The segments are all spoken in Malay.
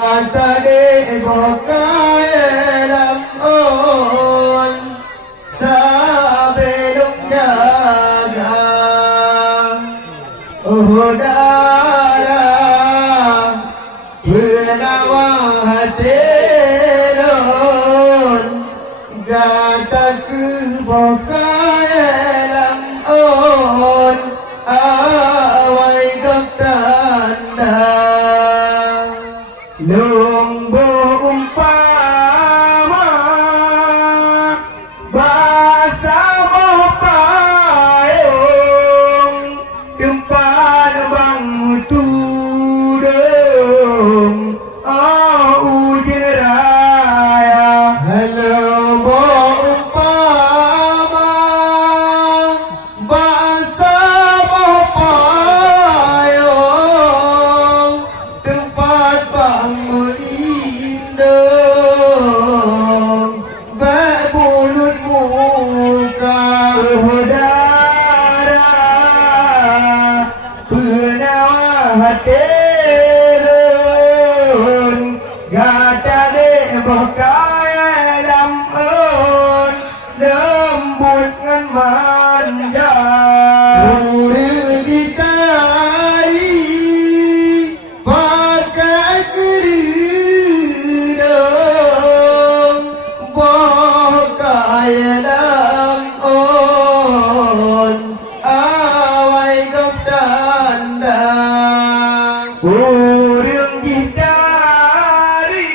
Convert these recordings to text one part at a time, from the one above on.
Tadi bukai lamun sebelum jaga udara penawang hati lon gata ke bukai lamun awai gaptanda Lumbu umpama bahasa payung tempat bang tudung ujian raya lumbu umpama bahasa payung tempat bang berbulut muka udara penawa hati lun gata dek bukai lamun lembut ngan manja uril ditari pakai kerudung bukai lamun awai gaptanda uril ditari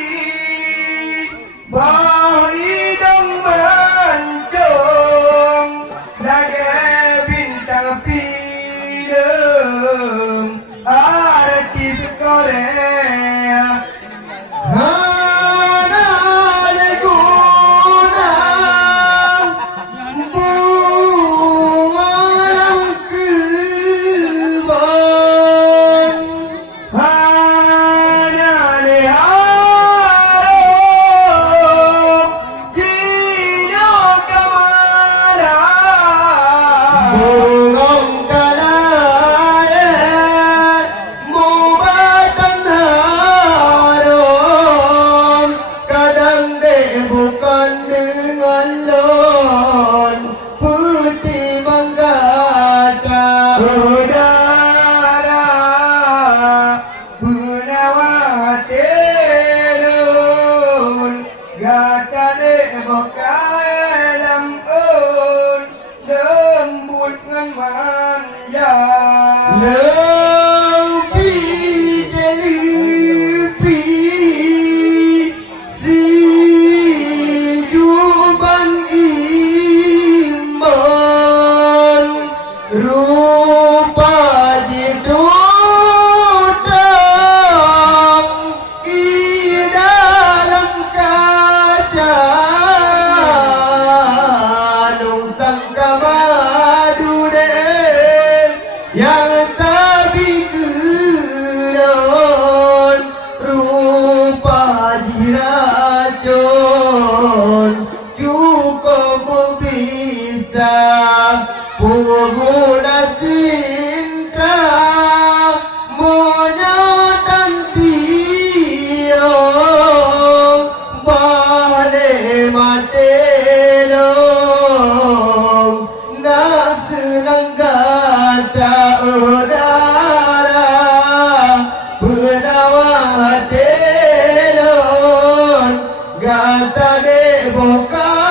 bahidung mancung sebagai bintang film artis Korea hana leguna buang kebun hana liharum dino kamala burung kalaya mubatan harum kadang dek bukan dengan lon putih menggata udara penawa telun gata dek bukai lamun lembut ngan manja lepi jelipi si juban iman rupa jidutang i dalam kaca nung sangka madu dek yang tabi kedon rupa jiracun cukup bisa pengguna cinta monyet dan tio balik mati long nak senang kata udara penawa telon gata dek buka